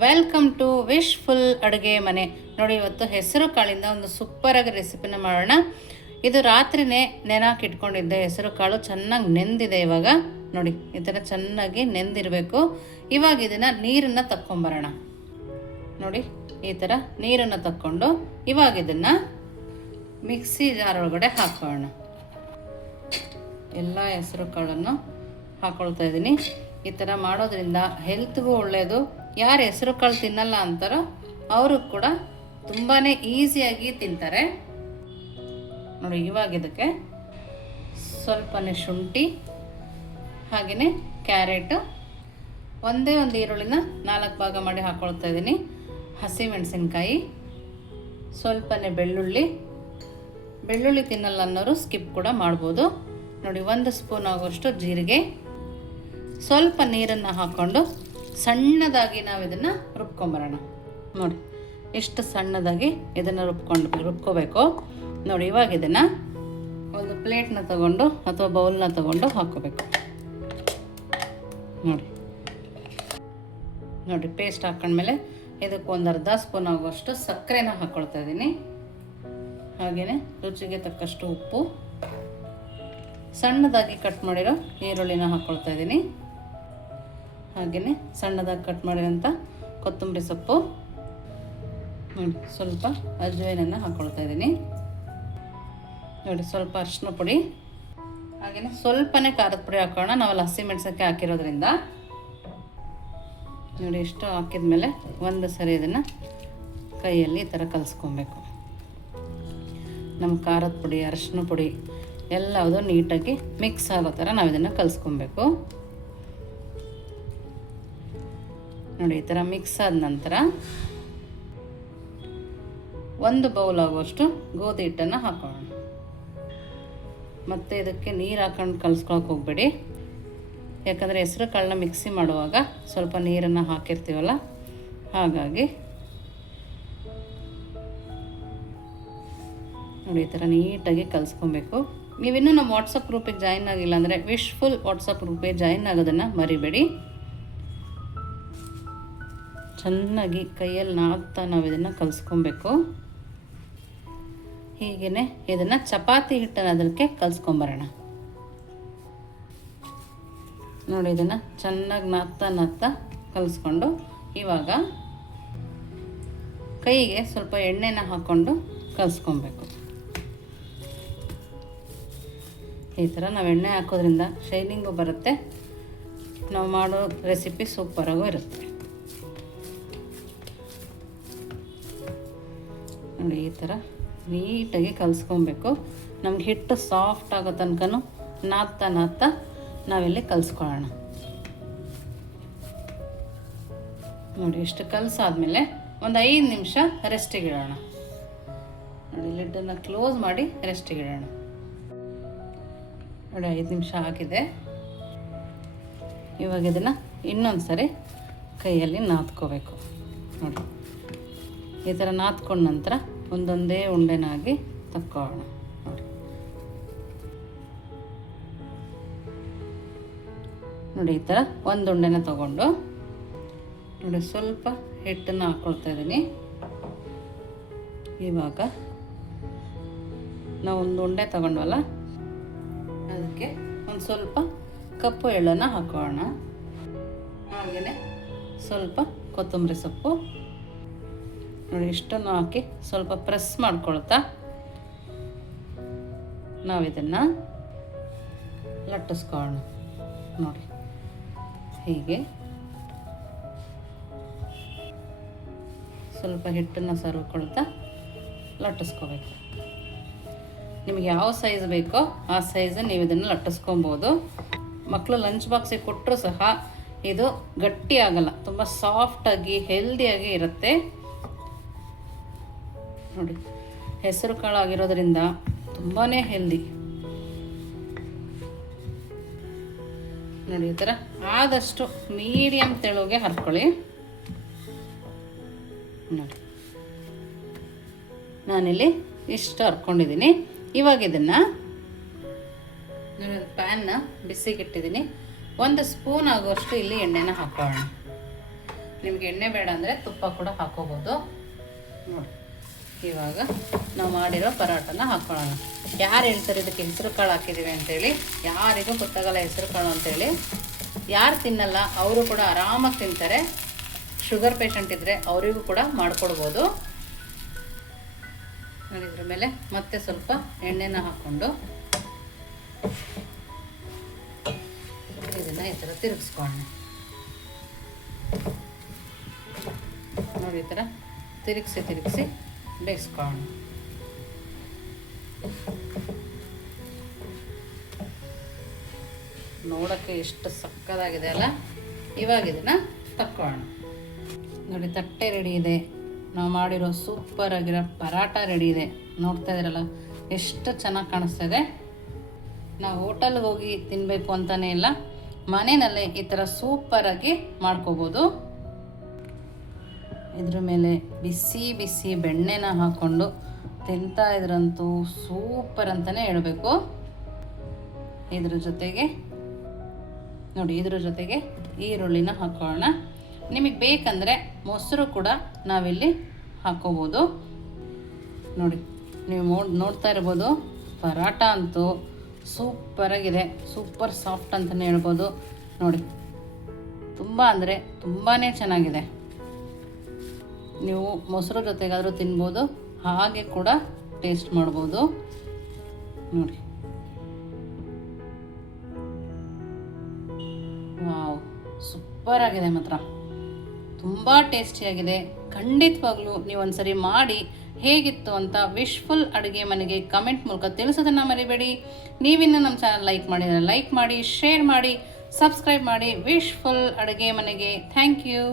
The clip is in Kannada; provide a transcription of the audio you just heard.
ವೆಲ್ಕಮ್ ಟು ವಿಶ್ಫುಲ್ ಅಡುಗೆ ಮನೆ. ನೋಡಿ, ಇವತ್ತು ಹೆಸರು ಕಾಳಿಂದ ಒಂದು ಸೂಪರಾಗಿ ರೆಸಿಪಿನ ಮಾಡೋಣ. ಇದು ರಾತ್ರಿನೇ ನೆನಾಕಿ ಇಟ್ಕೊಂಡಿದ್ದೆ. ಹೆಸರು ಕಾಳು ಚೆನ್ನಾಗಿ ನೆಂದಿದೆ. ಇವಾಗ ನೋಡಿ, ಈ ಥರ ಚೆನ್ನಾಗಿ ನೆಂದಿರಬೇಕು. ಇವಾಗ ಇದನ್ನು ನೀರನ್ನು ತಕ್ಕೊಂಬರೋಣ. ನೋಡಿ, ಈ ಥರ ನೀರನ್ನು ತಕ್ಕೊಂಡು ಇವಾಗ ಇದನ್ನು ಮಿಕ್ಸಿ ಜಾರ್ ಒಳಗಡೆ ಹಾಕೋಣ. ಎಲ್ಲ ಹೆಸರು ಕಾಳನ್ನು ಹಾಕ್ಕೊಳ್ತಾ ಇದ್ದೀನಿ. ಈ ಥರ ಮಾಡೋದ್ರಿಂದ ಹೆಲ್ತ್ಗೂ ಒಳ್ಳೆಯದು. ಯಾರು ಹೆಸರು ಕಾಳು ತಿನ್ನಲ್ಲ ಅಂತಾರೋ ಅವರು ಕೂಡ ತುಂಬಾ ಈಸಿಯಾಗಿ ತಿಂತಾರೆ. ನೋಡಿ, ಇವಾಗ ಇದಕ್ಕೆ ಸ್ವಲ್ಪನೇ ಶುಂಠಿ, ಹಾಗೆಯೇ ಕ್ಯಾರೆಟು, ಒಂದೇ ಒಂದು ಈರುಳ್ಳಿನ 4 ಭಾಗ ಮಾಡಿ ಹಾಕ್ಕೊಳ್ತಾ ಇದ್ದೀನಿ. ಹಸಿಮೆಣಸಿನ್ಕಾಯಿ, ಸ್ವಲ್ಪನೇ ಬೆಳ್ಳುಳ್ಳಿ ತಿನ್ನಲ್ಲ ಅನ್ನೋರು ಸ್ಕಿಪ್ ಕೂಡ ಮಾಡ್ಬೋದು. ನೋಡಿ, 1 ಸ್ಪೂನ್ ಆಗೋಷ್ಟು ಜೀರಿಗೆ, ಸ್ವಲ್ಪ ನೀರನ್ನು ಹಾಕ್ಕೊಂಡು ಸಣ್ಣದಾಗಿ ನಾವು ಇದನ್ನು ರುಬ್ಕೊಂಬರೋಣ. ನೋಡಿ, ಎಷ್ಟು ಸಣ್ಣದಾಗಿ ಇದನ್ನು ರುಬ್ಕೋಬೇಕು. ನೋಡಿ, ಇವಾಗ ಇದನ್ನು ಒಂದು ಪ್ಲೇಟ್ನ ತಗೊಂಡು ಅಥವಾ ಬೌಲ್ನ ತಗೊಂಡು ಹಾಕ್ಕೋಬೇಕು. ನೋಡಿ ಪೇಸ್ಟ್ ಹಾಕೊಂಡ್ಮೇಲೆ ಇದಕ್ಕೆ ಒಂದು ಅರ್ಧ ಸ್ಪೂನ್ ಆಗುವಷ್ಟು ಸಕ್ಕರೆನ ಹಾಕ್ಕೊಳ್ತಾ ಇದ್ದೀನಿ. ಹಾಗೆಯೇ ರುಚಿಗೆ ತಕ್ಕಷ್ಟು ಉಪ್ಪು, ಸಣ್ಣದಾಗಿ ಕಟ್ ಮಾಡಿರೋ ಈರುಳ್ಳಿನ ಹಾಕ್ಕೊಳ್ತಾ ಇದ್ದೀನಿ. ಹಾಗೆಯೇ ಸಣ್ಣದಾಗಿ ಕಟ್ ಮಾಡಿರೋಂಥ ಕೊತ್ತಂಬರಿ ಸೊಪ್ಪು, ನೋಡಿ ಸ್ವಲ್ಪ ಅಜ್ವೈನನ್ನು ಹಾಕ್ಕೊಳ್ತಾ ಇದ್ದೀನಿ. ನೋಡಿ, ಸ್ವಲ್ಪ ಅರಿಶಿನ ಪುಡಿ, ಹಾಗೆಯೇ ಸ್ವಲ್ಪನೇ ಖಾರದ ಪುಡಿ ಹಾಕೋಣ. ನಾವಲ್ಲಿ ಹಸಿಮೆಣಸಕ್ಕೆ ಹಾಕಿರೋದ್ರಿಂದ. ನೋಡಿ, ಇಷ್ಟು ಹಾಕಿದ್ಮೇಲೆ ಒಂದು ಸರಿ ಇದನ್ನು ಕೈಯಲ್ಲಿ ಈ ಥರ ಕಲಿಸ್ಕೊಬೇಕು. ನಮ್ಮ ಖಾರದ ಪುಡಿ, ಅರಿಶಿನ ಪುಡಿ ಎಲ್ಲವುದು ನೀಟಾಗಿ ಮಿಕ್ಸ್ ಆಗೋ ಥರ ನಾವು ಇದನ್ನು ಕಲಿಸ್ಕೊಬೇಕು. ನೋಡಿ, ಈ ಥರ ಮಿಕ್ಸ್ ಆದ ನಂತರ 1 ಬೌಲ್ ಆಗುವಷ್ಟು ಗೋಧಿ ಹಿಟ್ಟನ್ನು ಹಾಕೋಣ. ಮತ್ತು ಇದಕ್ಕೆ ನೀರು ಹಾಕೊಂಡು ಕಲಿಸ್ಕೊಳಕ್ಕೆ ಹೋಗಬೇಡಿ, ಯಾಕಂದರೆ ಹೆಸರು ಕಾಳನ್ನ ಮಿಕ್ಸಿ ಮಾಡುವಾಗ ಸ್ವಲ್ಪ ನೀರನ್ನು ಹಾಕಿರ್ತೀವಲ್ಲ, ಹಾಗಾಗಿ ನೋಡಿ ಈ ಥರ ನೀಟಾಗಿ ಕಲಿಸ್ಕೊಬೇಕು. ನೀವಿನ್ನೂ ನಮ್ಮ ವಾಟ್ಸಪ್ ಗ್ರೂಪಿಗೆ ಜಾಯಿನ್ ಆಗಿಲ್ಲ ಅಂದರೆ ವಿಶ್ಫುಲ್ ವಾಟ್ಸಪ್ ಗ್ರೂಪಿಗೆ ಜಾಯಿನ್ ಆಗೋದನ್ನು ಮರಿಬೇಡಿ. ಚೆನ್ನಾಗಿ ಕೈಯಲ್ಲಿ ನಾದ್ತಾ ನಾವು ಇದನ್ನು ಕಲಿಸ್ಕೊಬೇಕು. ಹೀಗೇ ಇದನ್ನು ಚಪಾತಿ ಹಿಟ್ಟನ್ನು ಅದಕ್ಕೆ ಕಲಿಸ್ಕೊಂಬರೋಣ. ನೋಡಿ, ಇದನ್ನು ಚೆನ್ನಾಗಿ ನಾದ್ತಾ ಕಲಿಸ್ಕೊಂಡು ಇವಾಗ ಕೈಗೆ ಸ್ವಲ್ಪ ಎಣ್ಣೆನ ಹಾಕ್ಕೊಂಡು ಕಲಿಸ್ಕೊಬೇಕು. ಈ ಥರ ನಾವು ಎಣ್ಣೆ ಹಾಕೋದ್ರಿಂದ ಶೈನಿಂಗು ಬರುತ್ತೆ, ನಾವು ಮಾಡೋ ರೆಸಿಪಿ ಸೂಪರಾಗೂ ಇರುತ್ತೆ. ನೋಡಿ, ಈ ಥರ ನೀಟಾಗಿ ಕಲಿಸ್ಕೊಬೇಕು. ನಮ್ಗೆ ಹಿಟ್ಟು ಸಾಫ್ಟ್ ಆಗೋ ತನಕನೂ ನಾದ್ತಾ ನಾವಿಲ್ಲಿ ಕಲಿಸ್ಕೊಳ್ಳೋಣ. ನೋಡಿ, ಇಷ್ಟು ಕಲಸಾದ್ಮೇಲೆ ಒಂದು 5 ನಿಮಿಷ ರೆಸ್ಟಿಗೆ ಇಡೋಣ. ನೋಡಿ, ಲಿಡ್ಡನ್ನು ಕ್ಲೋಸ್ ಮಾಡಿ ರೆಸ್ಟಿಗೆ ಇಡೋಣ. ನೋಡಿ, 5 ನಿಮಿಷ ಆಗಿದೆ. ಇವಾಗ ಇದನ್ನು ಇನ್ನೊಂದು ಸರಿ ಕೈಯಲ್ಲಿ ನಾದ್ಕೋಬೇಕು. ನೋಡಿ, ಈ ಥರ ನಾದ್ಕೊಂಡ ನಂತರ ಒಂದೊಂದೇ ಉಂಡೆನಾಗಿ ತಕ್ಕೊಳ್ಳೋಣ. ನೋಡಿ, ಈ ಥರ ಒಂದು ಉಂಡೆನ ತಗೊಂಡು ನೋಡಿ ಸ್ವಲ್ಪ ಹಿಟ್ಟನ್ನು ಹಾಕ್ಕೊಳ್ತಾ ಇದ್ದೀನಿ. ಇವಾಗ ನಾವು ಒಂದು ಉಂಡೆ ತಗೊಂಡ್ವಲ್ಲ, ಅದಕ್ಕೆ ಒಂದು ಸ್ವಲ್ಪ ಕಪ್ಪು ಎಳ್ಳನ್ನು ಹಾಕೋಣ. ಹಾಗೆಯೇ ಸ್ವಲ್ಪ ಕೊತ್ತಂಬರಿ ಸೊಪ್ಪು, ನೋಡಿ ಇಷ್ಟನ್ನು ಹಾಕಿ ಸ್ವಲ್ಪ ಪ್ರೆಸ್ ಮಾಡ್ಕೊಳ್ತಾ ನಾವಿದನ್ನು ಲಟ್ಟಿಸ್ಕೊಳ್ಳೋಣ. ನೋಡಿ, ಹೀಗೆ ಸ್ವಲ್ಪ ಹಿಟ್ಟನ್ನು ಸರಿಕೊಳ್ತಾ ಲಟ್ಟಿಸ್ಕೋಬೇಕು. ನಿಮಗೆ ಯಾವ ಸೈಜ್ ಬೇಕೋ ಆ ಸೈಜ್ ನೀವು ಇದನ್ನು ಲಟ್ಟಿಸ್ಕೊಬೋದು. ಮಕ್ಕಳು ಲಂಚ್ ಬಾಕ್ಸಿಗೆ ಕೊಟ್ಟರು ಸಹ ಇದು ಗಟ್ಟಿ ಆಗಲ್ಲ, ತುಂಬ ಸಾಫ್ಟಾಗಿ ಹೆಲ್ದಿಯಾಗಿ ಇರುತ್ತೆ. ನೋಡಿ, ಹೆಸರು ಕಾಳು ಆಗಿರೋದ್ರಿಂದ ತುಂಬಾ ಹೆಲ್ದಿ. ನೋಡಿ, ಈ ಥರ ಆದಷ್ಟು ಮೀಡಿಯಮ್ ತೆಳುಗೆ ಹರ್ಕೊಳ್ಳಿ. ನೋಡಿ, ನಾನಿಲ್ಲಿ ಇಷ್ಟು ಹರ್ಕೊಂಡಿದ್ದೀನಿ. ಇವಾಗ ಇದನ್ನು ಪ್ಯಾನ್ನ ಬಿಸಿಗಿಟ್ಟಿದ್ದೀನಿ. 1 ಸ್ಪೂನ್ ಆಗುವಷ್ಟು ಇಲ್ಲಿ ಎಣ್ಣೆನ ಹಾಕೋಣ. ನಿಮ್ಗೆ ಎಣ್ಣೆ ಬೇಡ ಅಂದರೆ ತುಪ್ಪ ಕೂಡ ಹಾಕೋಬೋದು. ನೋಡಿ ಇವಾಗ ನಾವು ಮಾಡಿರೋ ಪರಾಟನ ಹಾಕೊಳ್ಳೋಣ. ಯಾರು ಹೇಳ್ತಾರೆ ಇದಕ್ಕೆ ಹೆಸರು ಕಾಳು ಹಾಕಿದ್ದೀವಿ ಅಂತೇಳಿ? ಯಾರಿಗೂ ಗೊತ್ತಾಗಲ್ಲ ಹೆಸರು ಕಾಳು ಅಂತೇಳಿ. ಯಾರು ತಿನ್ನಲ್ಲ ಅವರು ಕೂಡ ಆರಾಮಾಗಿ ತಿಂತಾರೆ. ಶುಗರ್ ಪೇಷಂಟ್ ಇದ್ದರೆ ಅವರಿಗೂ ಕೂಡ ಮಾಡಿಕೊಡ್ಬೋದು. ನೋಡಿ ಇದ್ರ ಮೇಲೆ ಮತ್ತೆ ಸ್ವಲ್ಪ ಎಣ್ಣೆನ ಹಾಕ್ಕೊಂಡು ಇದನ್ನು ಈ ಥರ ತಿರುಗಿಸ್ಕೊಳ್ಳೋಣ. ನೋಡಿ ಈ ಥರ ತಿರುಗಿಸಿ ಬೇಯಿಸ್ಕೊಳ್ಳೋಣ. ನೋಡೋಕ್ಕೆ ಎಷ್ಟು ಸಕ್ಕದಾಗಿದೆ ಅಲ್ಲ. ಇವಾಗ ಇದನ್ನು ತಕ್ಕೊಳ್ಳೋಣ. ನೋಡಿ ತಟ್ಟೆ ರೆಡಿ ಇದೆ. ನಾವು ಮಾಡಿರೋ ಸೂಪರ್ ಆಗಿರೋ ಪರಾಟ ರೆಡಿ ಇದೆ. ನೋಡ್ತಾ ಇದ್ದೀರಲ್ಲ ಎಷ್ಟು ಚೆನ್ನಾಗಿ ಕಾಣಿಸ್ತಾ ಇದೆ. ನಾವು ಹೋಟೆಲ್ಗೆ ಹೋಗಿ ತಿನ್ನಬೇಕು ಅಂತಲೇ ಇಲ್ಲ, ಮನೆಯಲ್ಲೇ ಈ ಥರ ಸೂಪರಾಗಿ ಮಾಡ್ಕೋಬೋದು. ಇದ್ರ ಮೇಲೆ ಬಿಸಿ ಬಿಸಿ ಬೆಣ್ಣೆನ ಹಾಕ್ಕೊಂಡು ತಿಂತಾ ಇದ್ರಂತೂ ಸೂಪರ್ ಅಂತಲೇ ಹೇಳಬೇಕು. ಇದ್ರ ಜೊತೆಗೆ ನೋಡಿ, ಇದ್ರ ಜೊತೆಗೆ ಈರುಳ್ಳಿನ ಹಾಕೊಳ್ಳೋಣ. ನಿಮಗೆ ಬೇಕಂದರೆ ಮೊಸರು ಕೂಡ ನಾವಿಲ್ಲಿ ಹಾಕೋಬೋದು. ನೋಡಿ ನೀವು ನೋಡ್ತಾ ಇರ್ಬೋದು, ಪರಾಟ ಅಂತೂ ಸೂಪರಾಗಿದೆ. ಸೂಪರ್ ಸಾಫ್ಟ್ ಅಂತಲೇ ಹೇಳ್ಬೋದು. ನೋಡಿ ತುಂಬ ಅಂದರೆ ತುಂಬಾ ಚೆನ್ನಾಗಿದೆ. ನೀವು ಮೊಸರು ಜೊತೆಗಾದರೂ ತಿನ್ಬೋದು, ಹಾಗೆ ಕೂಡ ಟೇಸ್ಟ್ ಮಾಡ್ಬೋದು. ನೋಡಿ ವಾವ್, ಸೂಪರಾಗಿದೆ ಮಾತ್ರ. ತುಂಬ ಟೇಸ್ಟಿಯಾಗಿದೆ. ಖಂಡಿತವಾಗ್ಲೂ ನೀವು ಒಂದ್ಸರಿ ಮಾಡಿ ಹೇಗಿತ್ತು ಅಂತ ವಿಶ್ಫುಲ್ ಅಡುಗೆ ಮನೆಗೆ ಕಮೆಂಟ್ ಮೂಲಕ ತಿಳಿಸೋದನ್ನು ಮರಿಬೇಡಿ. ನೀವಿನ್ನು ನಮ್ಮ ಚಾನಲ್ ಲೈಕ್ ಮಾಡಿ, ಶೇರ್ ಮಾಡಿ, ಸಬ್ಸ್ಕ್ರೈಬ್ ಮಾಡಿ ವಿಶ್ಫುಲ್ ಅಡುಗೆ ಮನೆಗೆ. Thank you.